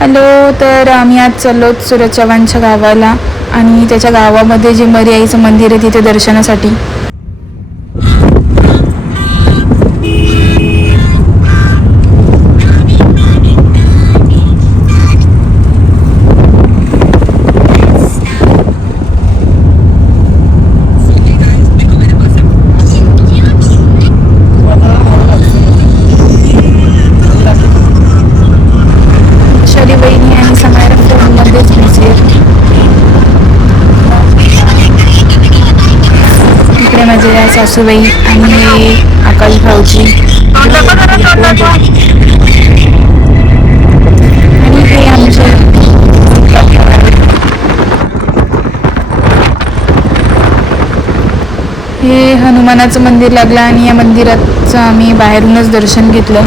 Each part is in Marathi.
हॅलो तर आम्ही आज चाललो सूरज चव्हाणच्या गावाला आणि त्याच्या गावामध्ये जे मरी आईचं मंदिर आहे तिथे दर्शनासाठी. सासूबाई आणि हे आकाश भाऊजी. आणि हे आमचे हे हनुमानाचं मंदिर लागलं आणि या मंदिराचं आम्ही बाहेरूनच दर्शन घेतलं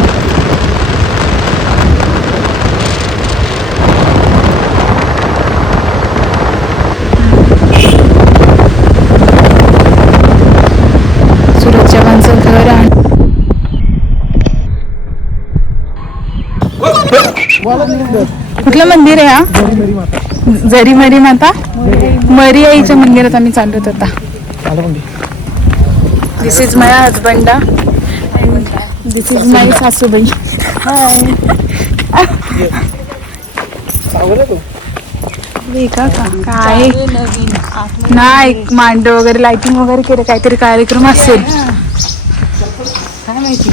सुरज चव्हाणचं घर आणि कुठलं मंदिर आहे हा? जरी मरी माता? मरी आईच्या मंदिरात आम्ही चालत होता this is my husband this is my सासूबाई. का काय? नाही मांड वगैरे लाइटिंग वगैरे केलं काहीतरी कार्यक्रम असेल. काय माहिती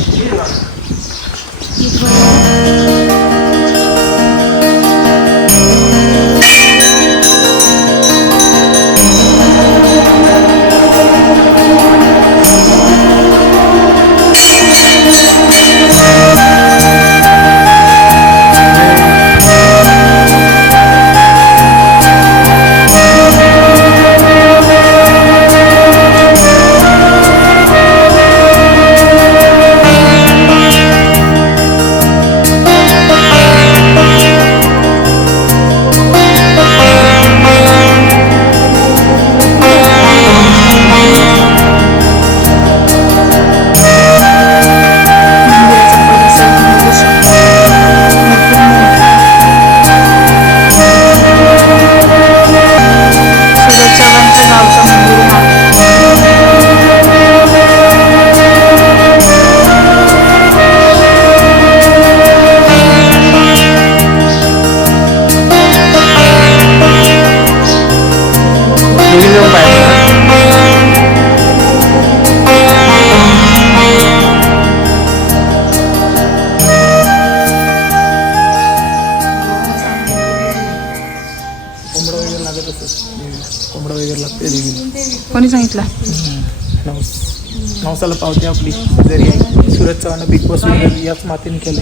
नवसाला पावते आपली. जरी आहे सुरज चव्हाण बिग बॉस याच मातीने केलं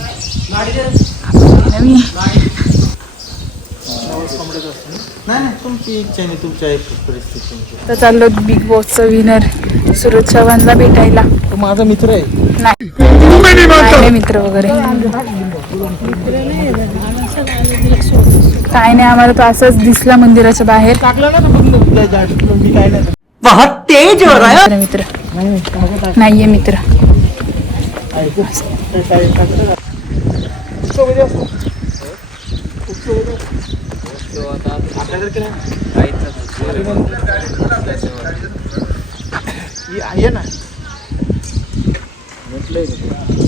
नवीन नवस कोंबड्याचं असतं ना नाही नाही तुमची इच्छा नाही तुमच्या परिस्थिती तुमची तर चाललो बिग बॉसचं विनर सुरज चव्हाणला भेटायला. तो माझा मित्र आहे. नाही. काय नाही मित्र वगैरे. काय नाही आम्हाला तो असंच दिसला मंदिराच्या बाहेर. टाकलं ना मी काय नाही. बहुत तेज हो रहा है मित्र मित्र नाही नाही टाका टाक नाहीये मित्र आहे ते. ते काय टाकलं का? उत्सव कधी असतो उत्सव कधी असतो? आपल्याकडे नाही. ही आहे ना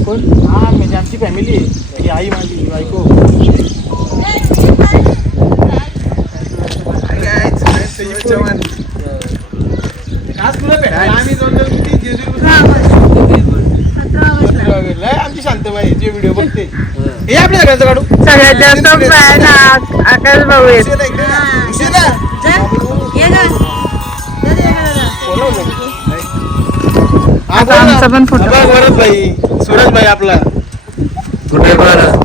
कोण हा म्हणजे आमची फॅमिली आहे ही आई माझी बायको आज तुला भेटायला आम्ही जाऊन जाऊन किती? दिवस दिवस लय आमची शांतबाई जे व्हिडिओ बघते. हे. आपल्या सगळ्यांचं काढू. सगळ्यात जास्त fan आकाश भाऊ आहेत. उशिरा इकडे ना. उशिरा. बोलव ना. हा, आता बोल. ना. आमचा पण फोटो. हा, बघ, वरद भाई सुरज भाई आपला. कुठे बरं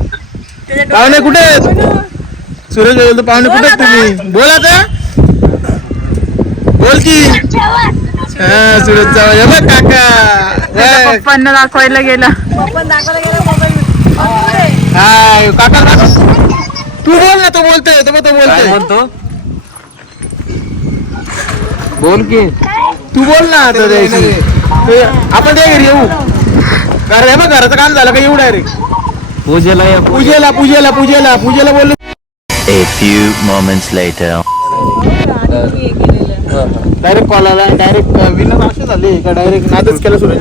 पाहुणे? कुठे आहेत? सुरज भाई बोलतो पाहुणे कुठे आहेत तुम्ही? बोला आता. बोल की. सुरज चव्हाण हे बघ काका. पप्पांना दाखवायला गेला. हाय काका. तू बोल ना तो बोलतोय तो तो बोलतोय म्हणतो बोल की. तू बोल ना आता आपण त्या घरी येऊ. घर हे बघ घराचं काम झालं का? येऊ डायरेक्ट पूजेला या पूजेला पूजेला पूजेला पूजेला बोललो. A few moments later. Direct call आला डायरेक्ट विनर असे झाले का डायरेक्ट नादच केला सुरेश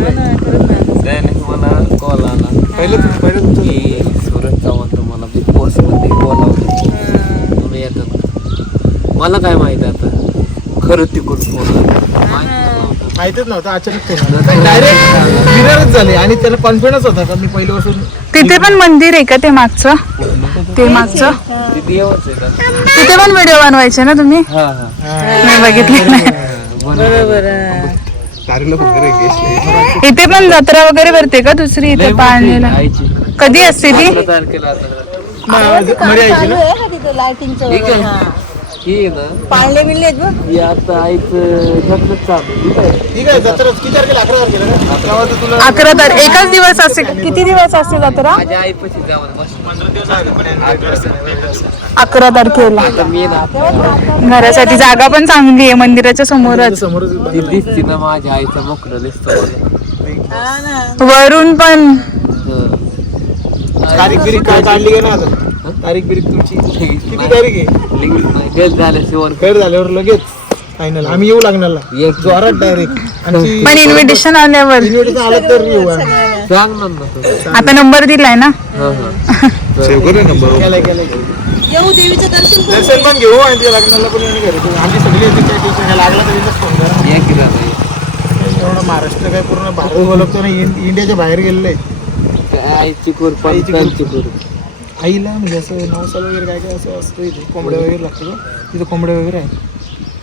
त्याने मला कॉल आला. पहिले पहिले तुमचं की सुरज चव्हाण तुम्हाला बिग बॉसमध्ये बोलावलं. तुम्ही येतात? मला काय माहीत आता? खरं तिकडून फोन आला. माहितच नव्हतं अचानक डायरेक्ट विनरच झाले आणि त्याला कॉन्फिडन्स होता का? मी पहिल्या पासून तिथे पण मंदिर आहे का ते मागचं? ते मागचं. तिथे पण व्हिडिओ बनवायचे ना तुम्ही? हा हा. मी बघितले नाही. गेस इथे पण जत्रा वगैरे भरते का दुसरी इथे पाळणीला? कधी असते ती? अकरा ही ना पाळले बिळले आहेत बघ. ही आता आईचं झटलंच चालू आहे. ठीक आहे? ठीक आहे जत्रा किती तारखेला? अकरा तारखेला का? तेव्हा तर तुला अकरा तारीख एकाच दिवस असते किती दिवस असते जत्रा? माझ्या आईपाशी जाऊन बस. अकरा तारखेला. आता मी ना घरासाठी जागा पण चांगली आहे मंदिराच्या समोरच. समोरच ती दिसते ना माझ्या आईचं मोकळं दिसतं. वरून पण. तारीख बिरीख काय काढली का ना आता? तारीख बिरीख तुमची किती तारीख आहे? झालं शिवण. झाल्यावर लगेच. फायनल आम्ही येऊ लागणार एक जोरात डायरेक्ट आणि पण इन्व्हिटेशन आल्यावर. आलं तर येऊ आम्ही. सांगणार ना तू आता नंबर दिलाय ना? हं, हं. येऊ देवीचं दर्शन करू दर्शन पण घेऊ आणि लग्नाला पण घरी. सगळी येते. लागला तरी इथंच फोन करा. ये की दादा, एवढं महाराष्ट्र काय पूर्ण भारत बोलवतो ना इंडियाच्या बाहेर गेलेलं आहे ये. काय आईची कुरपा आईची त्यांची कुरपा आईला म्हणजे असं नवसाला वगैरे काय काय असं असतं इथे कोंबड्या वगैरे लागतं का तिथे कोंबड्या वगैरे आहे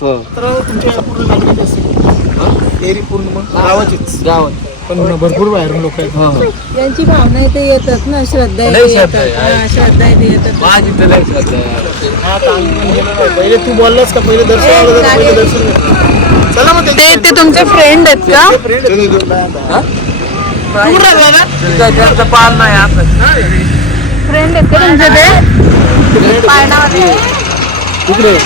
हो. तर तुमच्या पूर्ण लागलेली असते एरी पूर्ण मग गावाचीच. गावात. पण भरपूर बाहेरून लोक आहेत. हो. हो यांची भावना इथे येतात ना श्रद्धा श्रद्धा येतात. आहे. हा, श्रद्धा इथे येतात. हा, आता. पहिले तू बोललास का? पहिले दर्शन पहिले दर्शन. चला मग ते ते तुमचे फ्रेंड आहेत का? जास्त पाल नाही असं फ्रेंड ते? तिकडे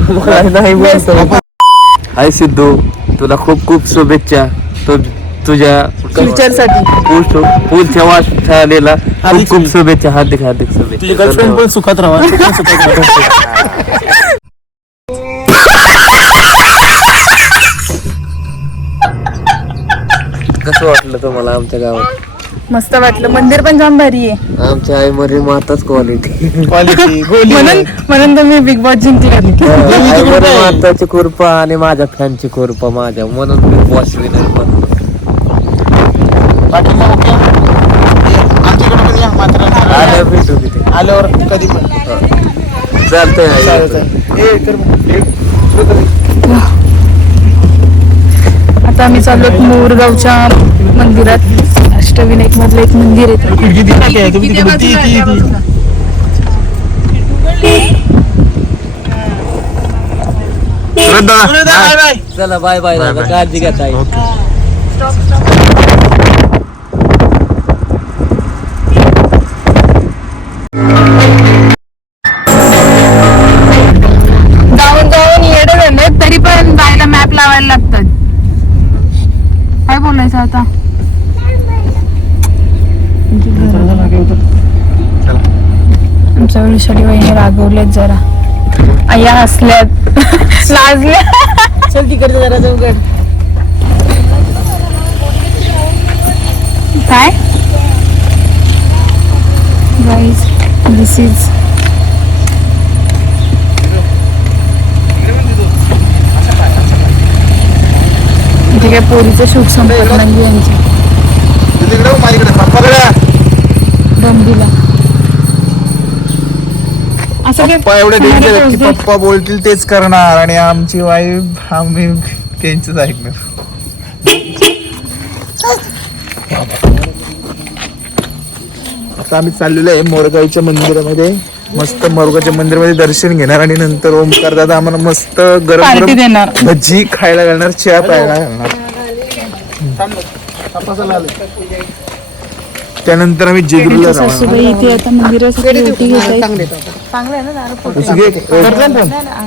मला हाय सिद्धू तुला खूप खूप शुभेच्छा. तु तुझ्या फ्युचर साठी. पुढ- पुढच्या वाटचालीला खूप खूप शुभेच्छा. हार्दिक हार्दिक शुभेच्छा. गर्लफ्रेंड पण सुखात राहा. कसं वाटलं तुम्हाला आमच्या गावात. मस्त वाटलं. मंदिर पण जाम भारी आहे. आमच्या आई मध्ये माताच क्वालिटी क्वालिटी गोली म्हणून म्हणून तुम्ही बिग बॉस जिंकले माताची कृपा आणि माझ्या फॅनची कृपा माझ्या. म्हणून मी बॉस विनर बनलो. बाकी मग ओके. आमच्याकडे पण या मात्र. आल्या भेटू तिथे आल्यावर कधी पण. चालतंय आई. चालेल चालेल. ए कर मग. ए, सुरू कर. आता आम्ही चाललो मोरगावच्या मंदिरात. अष्टविनायक मधलं एक मंदिर आहे चला बाय बाय काळजी घ्या विषारी वहिनी रागवलेत जरा? आया हसल्यात. लाजल्या चल तिकडचं जरा जाऊ गड. काय? गाईज दिस इज इथे काय पोरीचं शूट संपत नाही यांची. तिकडे माझ्याकडे पप्पा एवढे डेंजर की. पप्पा बोलतील तेच करणार आणि आमची वाईफ आम्ही त्यांचंच ऐकणार. आता आम्ही चाललेलो आहे मोरगावच्या मंदिरामध्ये. मस्त मोरगावच्या मंदिरामध्ये दर्शन घेणार आणि नंतर ओमकार दादा आम्हाला मस्त गरम गरम देणार. भजी खायला घालणार चहा प्यायला घालणार. त्यानंतर आम्ही जेजुरीला सासूबाई इथे आता मंदिरासाठी ओटी घेत आहेत चांगलं आहे ना दारू घे.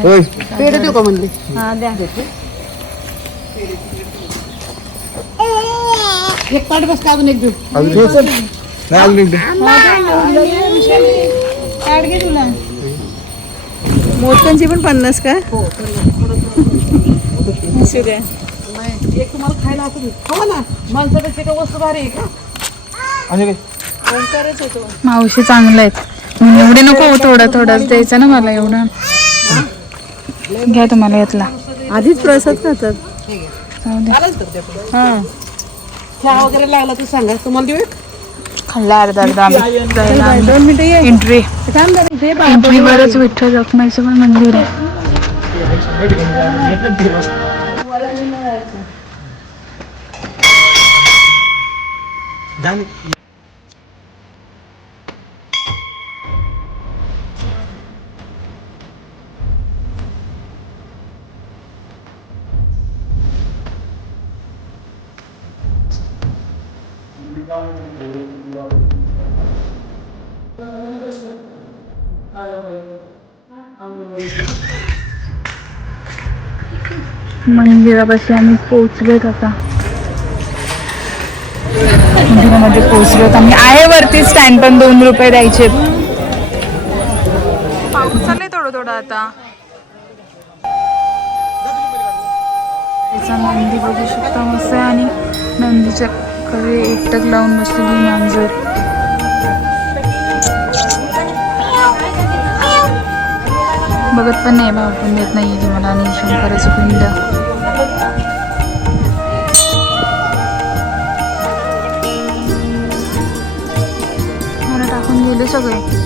होय. पेढे देऊ का म्हणले? हा द्या. एक पाठ बस का अजून एक देऊ अजून एक चल. नाही अजून एक दे. ऍड घे तुला. मोदकांची पण पन्नास का? असू द्या. एक तुम्हाला खायला असं दे. खावा ना. माणसापेक्षा का वस्तू भारी आहे का? ओंकारच होतो मावशी चांगल्या आहेत. म्हणून एवढे नको थोडं थोडंच द्यायचं ना मला एवढं. घ्या तुम्हाला यातला. आधीच प्रसाद खातात. जाऊ दे. हा. चहा वगैरे लागला तर सांगा. तुम्हाला देऊ एक? खाल्ला अर्धा अर्धा. दोन मिनिटं ये. एंट्री काम झालं इथे बा- एंट्रीवरच विठ्ठल रखमाईचं पण मंदिर आहे. मंदिरापाशी आम्ही पोहोचलोत आता. मंदिरामध्ये पोहोचलोत आम्ही. आहे वरती स्टँड पण दोन रुपये द्यायचे. पाऊस चाललंय थोडं थोडं आता नंदी बघू शकता मस्त आहे आणि नंदीच्या कडे एकटक लावून बसलेली मांजर. बघत पण नाही भाव पण देत नाही मला आणि टाकून गेले सगळे कोणालाच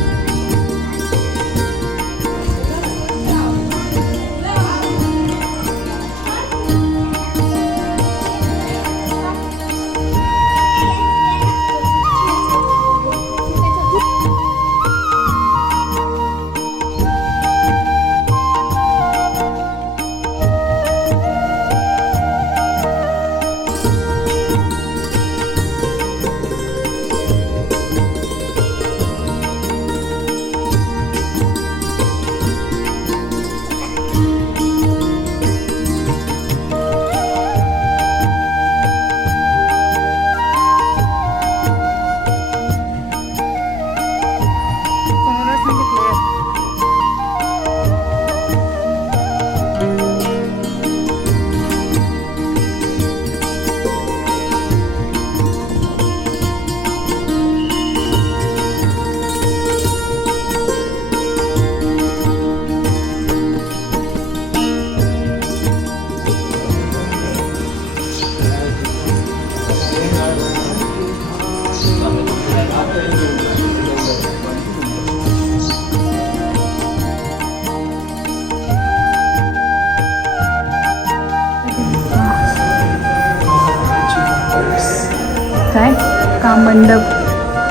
कामंडप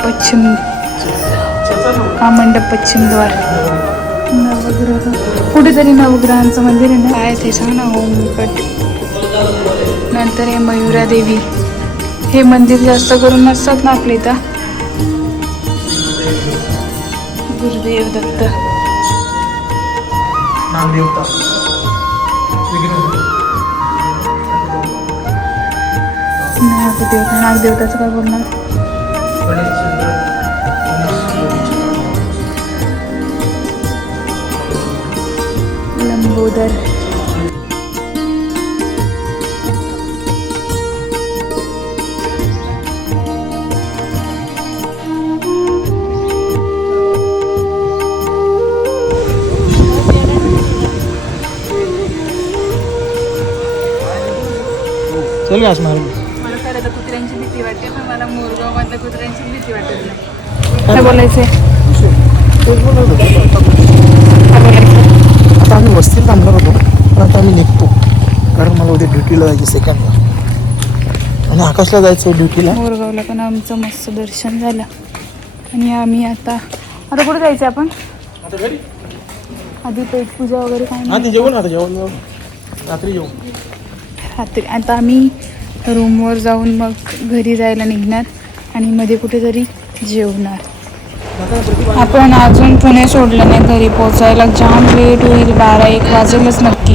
पश्चिम कामंडप पश्चिम द्वार. नवग्रह. कुठेतरी नवग्रहांचं मंदिर आहे ना? काय ते सांग ना ओमकट. नंतर हे मयुरा देवी. हे मंदिर जास्त करून नसतात ना आपल्या इथं? गुरुदेव दत्त. नागदेवता नागदेवताचं काय बोलणार? लंबोदर चल gas मला मोरगाव मधल्या कुत्र्यांची भीती वाटत नाही. काय बोलायचंय? आता आम्ही वस्तीत थांबणार होतो पण आता आम्ही निघतो. कारण मला उद्या ड्युटीला जायचं सेकंडला आणि आकाशला जायचं ड्युटीला मोरगावला पण आमचं मस्त दर्शन झालं. आणि आम्ही आता आता कुठे जायचं आपण? आधी पेटपूजा वगैरे काय जेवण आता जेवण जेवण. रात्री जेवण रात्री आता आम्ही रूमवर जाऊन मग घरी जायला निघणार आणि मध्ये कुठेतरी जेवणार. आपण अजून पुणे सोडलं नाही घरी पोचायला जाम लेट होईल बारा एक वाजेलच नक्की.